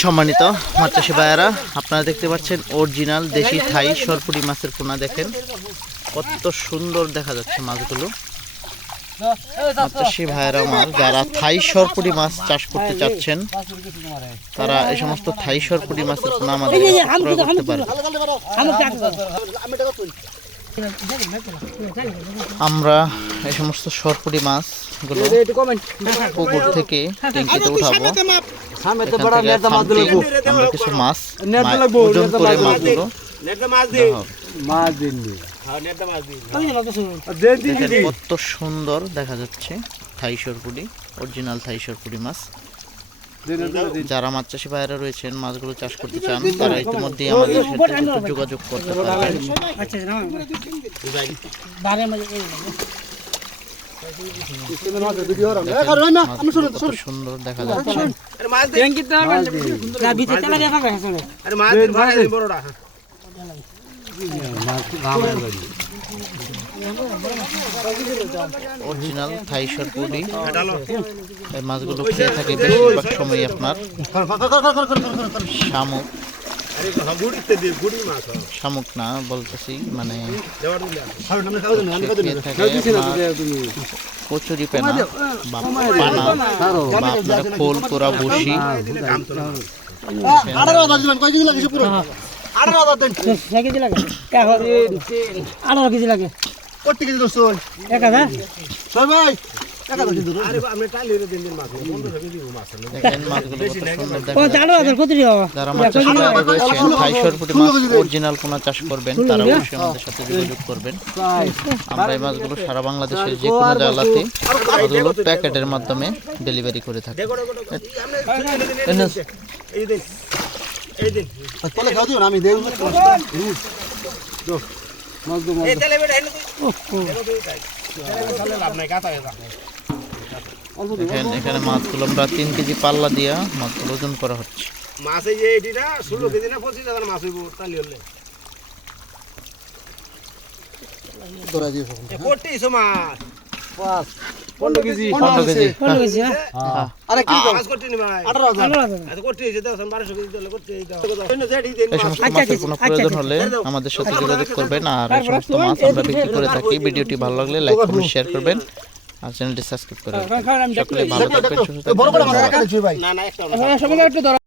সম্মানিত মাছ চাষি ভাইয়ারা আপনারা দেখতে পাচ্ছেন অরিজিনাল দেশি থাই সরপুরি মাছের পোনা দেখেন। কত সুন্দর দেখা যাচ্ছে মাছগুলো। মাছ চাষি ভাইয়ারা আমার যারা থাই সরপুরি মাছ চাষ করতে চাচ্ছেন তারা এই সমস্ত থাই সরপুরি মাছের পোনা আমাদের ক্রয় করতে পারে। আমরা এই সমস্ত সরপুরি মাছগুলো পুকুর থেকে ট্যাঙ্কিতে উঠাবো। মাছ আমরা কিছু মাছ ওজন করে মাছগুলো মাছ দিন। কত সুন্দর দেখা যাচ্ছে থাই সরপুরি অরিজিনাল থাই সরপুরি মাছ। যারা মাছ চাষি ভাইয়েরা রয়েছেন মাছগুলো চাষ করতে চান তারা ইতিমধ্যে আমাদের সাথে যোগাযোগ করতে পারবেন। সুন্দর দেখা যাচ্ছে। অরিজিনাল থাই সরপুরি এই মাছগুলো খেয়ে থাকে বেশিরভাগ সময় আপনার শামুক শামুক না বলতেছি মানে কচুরি পেনা বা পানা বা আপনার খোল কোরা বসি আঠারো কেজি লাগে এক হাজার দেখেন কত সুন্দর দেখা পঞ্চাশ হাজার কত হবে যারা মাছ চাষ করে রয়েছেন ঢাইশোর ফুটি মাছ অরিজিনাল পোনা চাষ করবেন তারা অবশ্যই আমাদের সাথে যোগাযোগ করবেন আমরা এই মাছগুলো সারা বাংলাদেশের যে কোনো জায়গাতে মাছগুলো প্যাকেটের মাধ্যমে ডেলিভারি করে থাকি আমি দেব মাছ দো এখানে মাছগুলো আমরা তিন কেজি পাল্লা দিয়া মাছগুলো ওজন করা হচ্ছে। মাছ এই যে এটি না ষোলো কেজি না পঁচিশ হাজার মাছ হইব তালি হলে। ধরা কোটি ইসো মাছ। কেজি। কেজি। কেজি হ্যাঁ। আরে কি নি ভাই এত দাও কেজি দিলে এই কোনো প্রয়োজন হলে আমাদের সাথে যোগাযোগ করবেন। আর এই সমস্ত মাছ আমরা বিক্রি করে থাকি। ভিডিওটি ভালো লাগলে লাইক কমেন্ট শেয়ার করবেন। আর চ্যানেলটি সাবস্ক্রাইব করে সকলে ভালো থাকবেন সুস্থ থাকবেন। না না একটা সবাই একটু